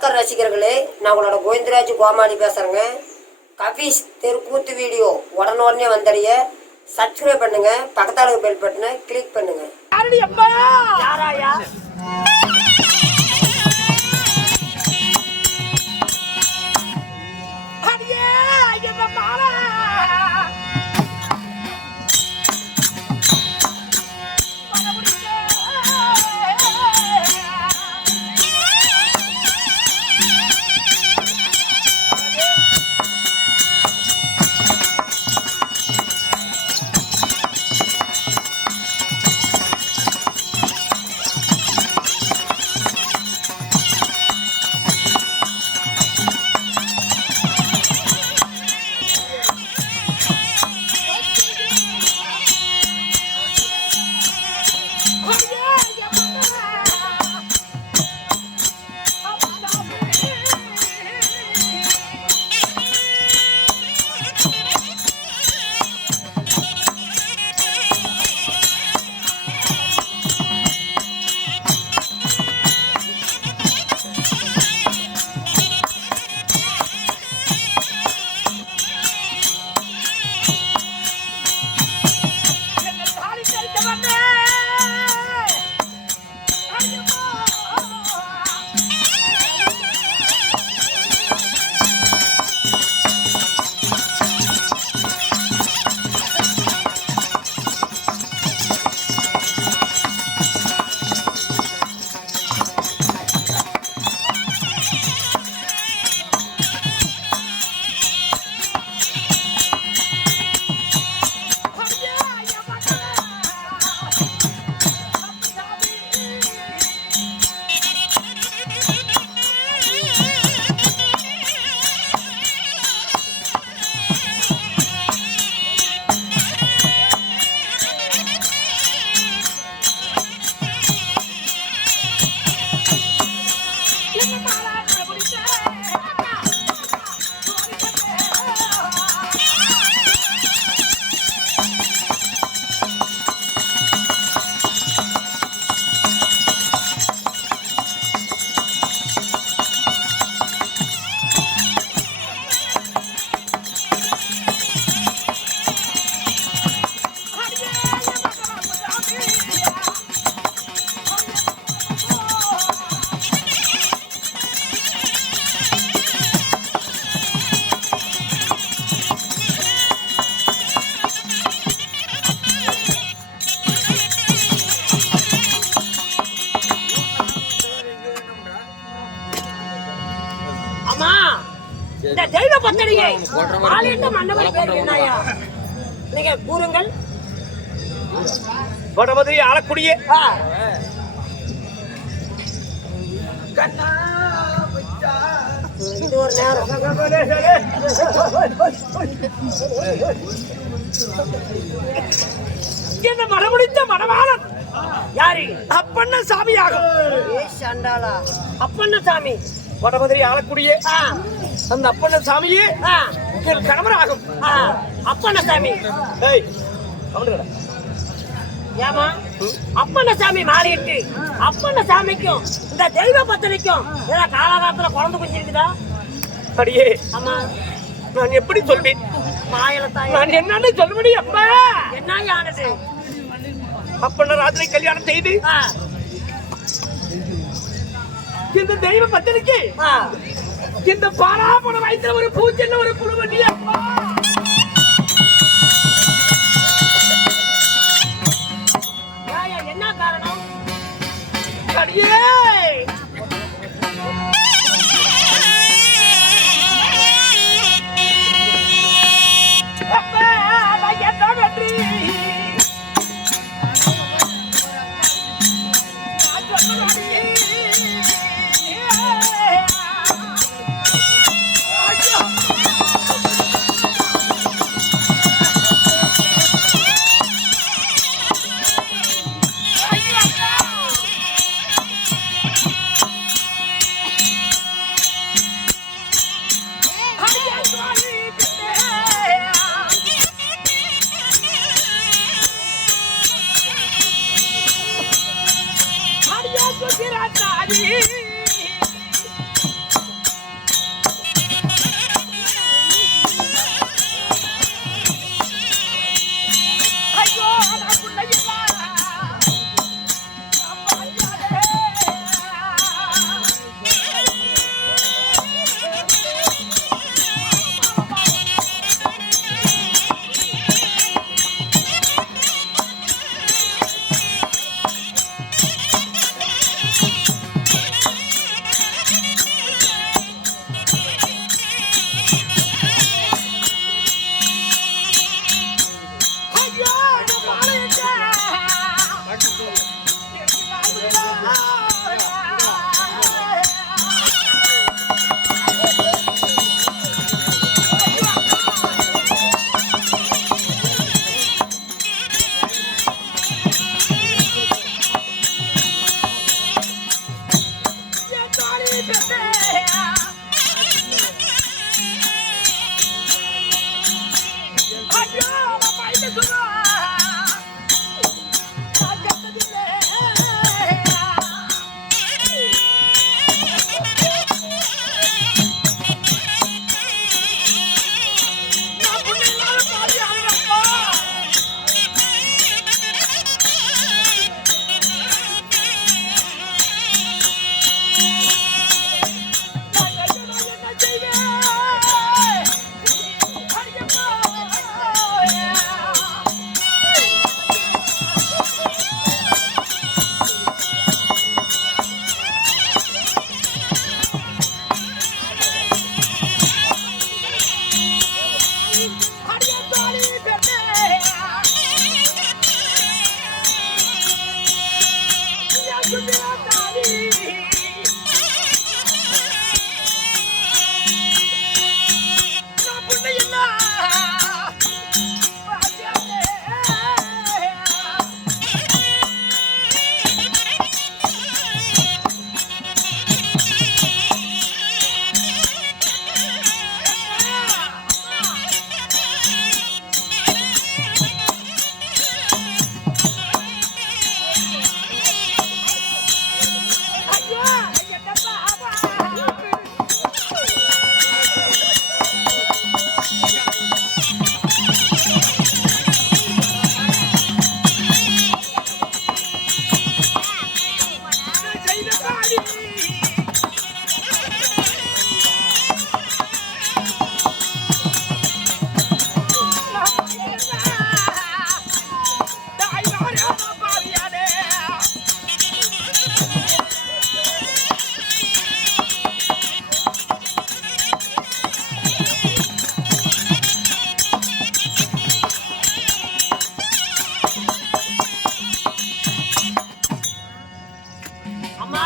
ரசிகர்களே, நான் உங்களோட கோவிந்தராஜ் கோமாளி பேசுறேங்க. கபீஸ் தெருக்கூத்து வீடியோ உடனே வந்தடைய சப்ஸ்கிரைப் பண்ணுங்க, பக்கத்தால பெல் பட்டனை கிளிக் பண்ணுங்க. யாராயா இந்த தெய்வ பத்திரிகை ஆலயத்து மன்னவர் பேர் என்னையா? நீங்க கூறுங்கள். வடமதுரை ஆளக்கூடிய இது ஒரு நேரம். இந்த மனமுடித்த மனவாளன் யாரு? அப்பண்ண சாமி ஆகும். அப்பண்ண சாமி வடமதுரை ஆளக்கூடிய அந்த அப்பண்ண சாமியே என் கணவராகும். அப்பண்ண சாமி ஏமா அப்பண்ண சாமி மாறிட்டு அப்பண்ண சாமிக்கும் இந்த தெய்வ பத்திரிக்கும் ஏதாவது காலகாலத்துல குழந்தை குஞ்சிருக்குதா? அடியே, ஆமா, நான் எப்படி சொல்வேன்? மாயலத்தாய் நான் என்னன்னு சொல்லுபடி அப்ப என்ன யானது? அப்பண்ண ராத்திரி கல்யாணம் செய்து இந்த தெய்வ பத்திரிக்கை இந்த பாராபண வயசுல ஒரு பூஜை ஒரு புழு வண்டியா என்ன காரணம்? அடியே, ஐயோ அம்மா இந்த சுகா ஆகத்ததில்லை நான் புண்ணியனால பாதி ஆகிறப்பா என்ன செய்வேன் அடியப்பா அடியத்தாளி பெண்ணே தாலி நான் புண்ணை என்ன ஐயா என்னப்பா செய்த பாடி தாய் மாறியாமா பாவியானே அம்மா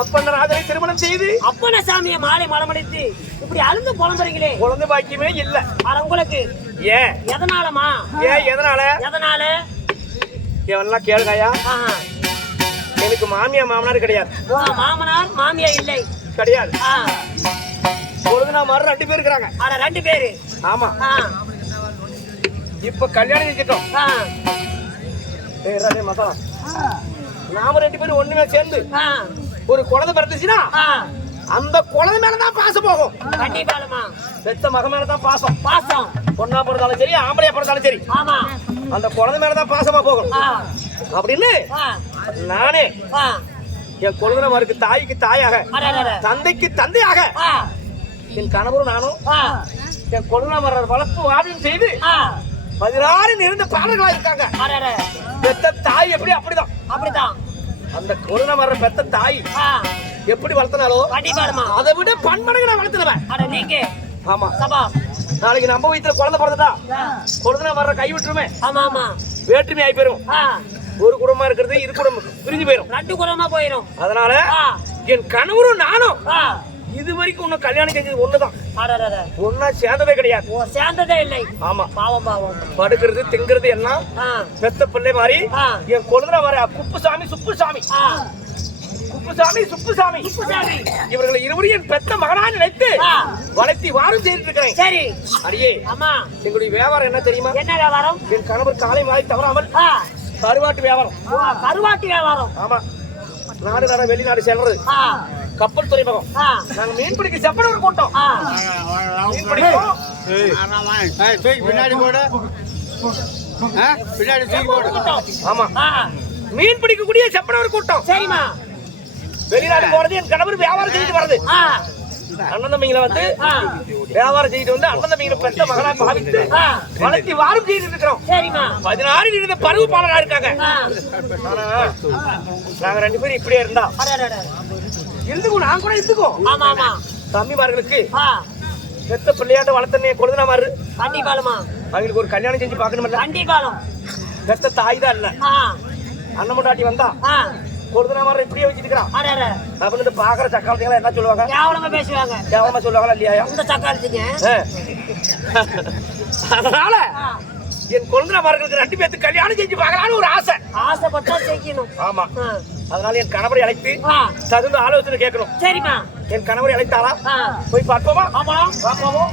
அப்பன் ராஜனை திருமணம் செய்து அப்பன சாமிய மாலை மலமடித்து இப்படி அழுந்து புலம்புறீங்களே குழந்தை பாக்கியமே இல்ல. அட உங்களுக்கு ஏன் எதனாலமா எதனால எதனால எவன்லாம் கேளுங்கய்யா, ஆஹா. எனக்கு மாமியா மாமனார் கிடையாது. மாமனார் மாமியா இல்லை கிடையாது. ஆ. பொழுதுனா மாதிரி 2 பேர் இருக்கிறாங்க. அட 2 பேரு ஆமா. ஆ. இப்ப கல்யாணம் செஞ்சிட்டோம். ஆ. மசாலா நாம 2 பேரும் ஒண்ணுமே சேர்ந்து ஆ. ஒரு குழந்தை பிறந்துச்சுன்னா ஆ. அந்த குழந்தை மேலதான் பாசம் போகும். கண்டிப்பாலுமா பெத்த மக மேலதான் பாசம். பாசம் பொண்ணா பிறந்தாலும் சரி ஆம்பளையா பிறந்தாலும் சரி ஆமா அந்த குழந்தை மேலதான் பாசமா போகும் ஆ. அப்படின்னு ஆ. நானே ஆ. என் குழந்தைமாருக்கு தாய்க்கு தாயாக அட, அட, அட. தந்தைக்கு தந்தையாக ஆ. என் கணவரும் நானும் ஆ. என் குழந்தை வளர்ப்பு வாதியம் செய்து ஆ. 16 நிறைந்த பாடல்களா இருக்காங்க. அட, அட. பெத்த தாய் எப்படி அப்படிதான் அப்படிதான் அந்த குழந்தை பெத்த தாய் ஆ. எப்படி வளர்த்தனாலோ கண்டிப்பாலுமா அதை விட பன்மடங்கு நான் வளர்த்துனவன். அட நீங்க ஆமா. சபா நாளைக்கு நம்ம வீட்டுல குழந்தை பிறந்ததா குழந்தை வர்ற கை விட்டுருமே, ஆமா ஆமா வேற்றுமை ஆகி போயிரும். ஆ. ஒரு குடும்பமா இருக்கிறது இரு குடும்பம் பிரிஞ்சு போயிரும். 2 குலமா போயிரும். அதனால ஆ. என் கணவரும் நானும் ஆ. இது வரைக்கும் உன்னை கல்யாணம் செஞ்சது ஒண்ணுதான். அட, அட, அட. ஒன்னா சேர்ந்ததே கிடையாது. ஓ சேர்ந்ததே இல்லை. ஆமா. பாவம் பாவம். படுக்கிறது திங்கிறது எல்லாம் ஆ. பெத்த பிள்ளை மாதிரி ஆ. என் குழந்தை வர குப்புசாமி சுப்புசாமி ஆ. குப்புசாமி சுப்புசாமி சுப்புசாமி. இவர்களை இருவரையும் என் பெத்த மகனா நினைத்து ஆ. வளர்த்தி வாரம் செய்துட்டு இருக்கிறேன். சரி. அடியே ஆமா. எங்களுடைய வியாபாரம் என்ன தெரியுமா? என்ன வியாபாரம்? என் கணவர் காலை மாலை தவறாமல் ஆ. கருவாட்டு வியாபாரம். ஓ, கருவாட்டு வியாபாரம். ஆமா. நாடு நாட வெளிநாடு செல்றது ஆ. கப்பல் துறைமுகம். ஆ. நாங்க மீன் பிடிக்க செப்பன ஒரு கூட்டம். ஆ. மீன் பிடிக்கும். பின்னாடி போடு பின்னாடி தூக்கி போடு. ஆமா. ஆ. மீன் பிடிக்கக்கூடிய செப்பன ஒரு கூட்டம். சரிம்மா. வெளிநாடு போறது என் கணவர் வியாபாரம் செய்துட்டு வர்றது. ஆ. அண்ணன் தம்பிங்களை வந்து ஆ. வியாபாரம் செய்துட்டு வந்து அண்ணன் தம்பிங்களை பெத்த மகனா பாவித்து ஆ. வளர்த்தி வாரம் செய்துட்டு இருக்கிறோம். சரிம்மா. 16 நிமிட பருவ பாலனா இருக்காங்க. ஆ. ஆனா நாங்க 2 பேரும் இப்படியே இருந்தா அட, அட, அட. இருந்துக்கும் நான் கூட இருந்துக்கும். ஆமா ஆமா. தம்பிமார்களுக்கு ஆ. பெத்த பிள்ளையாட்ட வளர்த்தனே கொழுந்தனா மாறு கண்டிப்பாலுமா. அவங்களுக்கு ஒரு கல்யாணம் செஞ்சு பார்க்கணும்ல. கண்டிப்பாலும். பெத்த தாய் தான் இல்ல. ஆ. அண்ணன் முட்டாட்டி வந்தா ஆ. கொழுந்தனா மாறு இப்படியே வச்சுக்கிறான். அட, அட. அப்படின்னு பாக்குற சக்காலத்தையெல்லாம் என்ன சொல்லுவாங்க? கேவலமா பேசுவாங்க. கேவலமா சொல்லுவாங்களா இல்லையா? இந்த சக்காலத்துக்கு. அதனால ஆ. என் கொழுந்தனாமார்களுக்கு 2 பேருக்கு கல்யாணம் செஞ்சு பார்க்கலாம்னு ஒரு ஆசை. ஆசைப்பட்டா செய்யணும். ஆமா. ஆ. அதனால என் கணவரை அழைத்து ஆ. தகுந்த ஆலோசனை கேட்கணும். சரிம்மா. என் கணவரை அழைத்தாரா? போய் பார்ப்போமா? ஆமா பார்ப்போம்.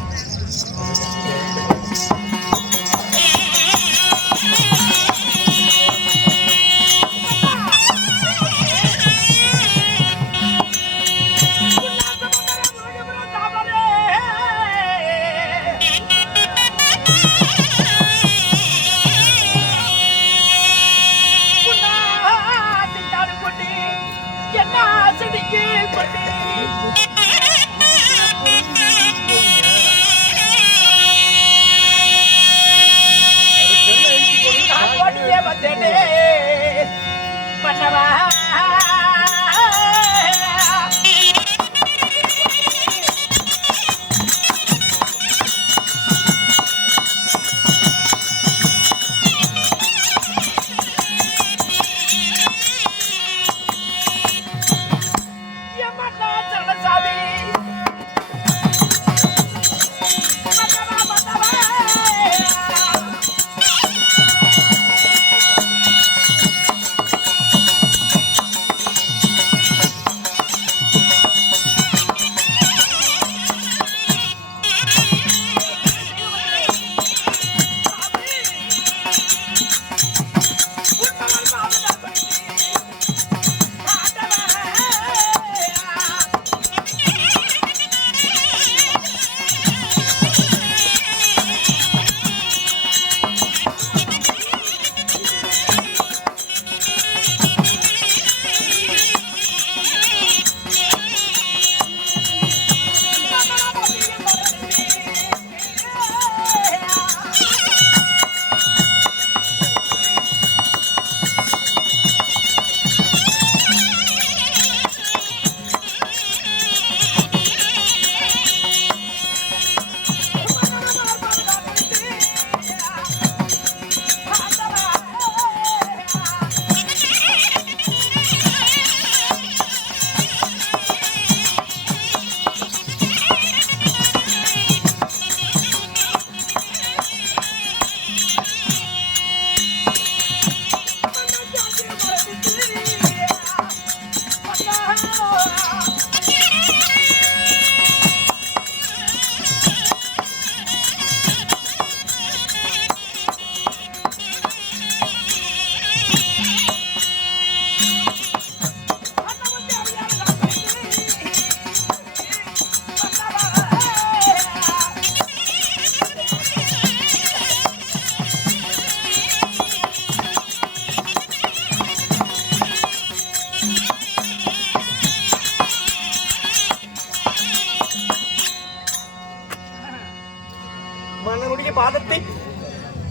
மன்னனுடைய பாதத்தை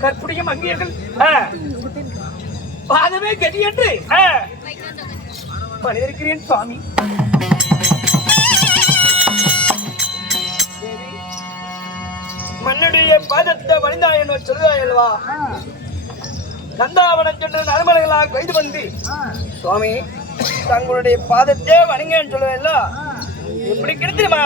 கற்புடைய மங்கையர்கள் பாதமே கெடி என்று பணியிருக்கிறேன் சுவாமி. மன்னுடைய பாதத்தை வணிந்தாய் என்று சொல்லுவாய் அல்லவா? நந்தாவனம் சென்ற நறுமலைகளாக கொய்து வந்து சுவாமி தங்களுடைய பாதத்தை வணங்கன்னு சொல்லுவேன்ல, எப்படி கிடைத்துமா?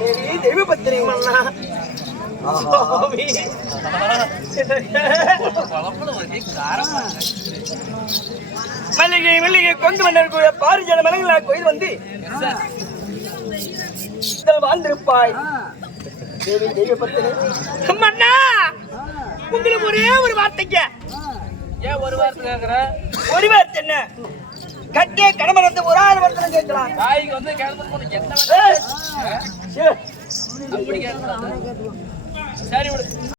தேவி தெய்வ பத்தினி சுவாமி மல்லிகை மல்லிகை கொண்டு வந்த பாரிஜாத மலங்களை கொய்து வந்து வாழ்ந்திருப்பாய். தேவி தெய்வ பத்தினி மன்னா உங்களுக்கு ஒரே ஒரு வார்த்தைங்க. ஏன் ஒரு வார்த்தை கேக்குற? ஒரு வார்த்தை என்ன கட்டிய கடமரத்து ஒரு 1000 வார்த்தை கேட்கலாம். தாய்க்கு வந்து கேட்கணும் என்ன ஏய், அப்படி கேட்கலாம். சரி விடு.